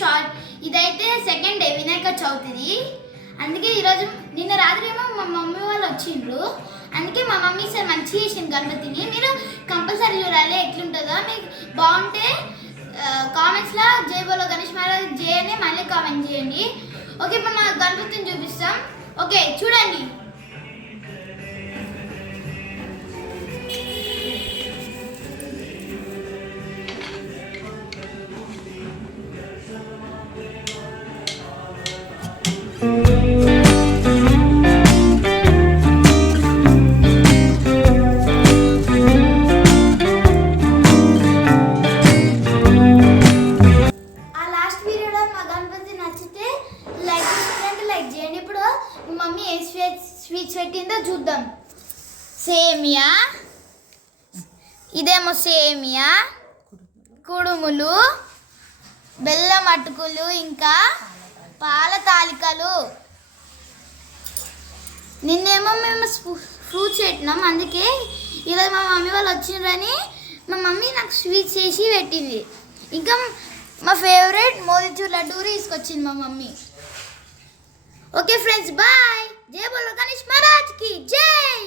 Short. ఇదైతే second day Vinayaka చవితిది. అందుకే ఈరోజు నిన్న రాత్రి ఏమో మా మమ్మీ వాళ్ళు వచ్చిండ్రు. అందుకే మా మమ్మీ సార్ మంచిగా చేసింది గణపతిని. మీరు కంపల్సరీ చూడాలి ఎట్లుంటుందో. మీకు బాగుంటే కామెంట్స్లో జై బోలో గణేష్ మహారాజ్ జై అని మళ్ళీ కామెంట్ చేయండి. ఓకే, ఇప్పుడు మా గణపతిని చూపిస్తాం. ఓకే చూడండి. మమ్మీ ఏ స్వీట్స్ పెట్టిందో చూద్దాం. సేమియా, ఇదేమో సేమియా, కుడుములు, బెల్లం అటుకులు, ఇంకా పాల తాలికలు. నిన్నేమో మేము ఫ్రూట్స్ పెట్టినాం. అందుకే ఈరోజు మా మమ్మీ వాళ్ళు వచ్చిండ్రని మా మమ్మీ నాకు స్వీట్స్ చేసి పెట్టింది. ఇంకా మా ఫేవరెట్ మోతిచూర్ లడ్డూ తీసుకొచ్చింది మా మమ్మీ. Okay friends, bye. జై బోలో గణేష్ మహారాజ్ కి జై.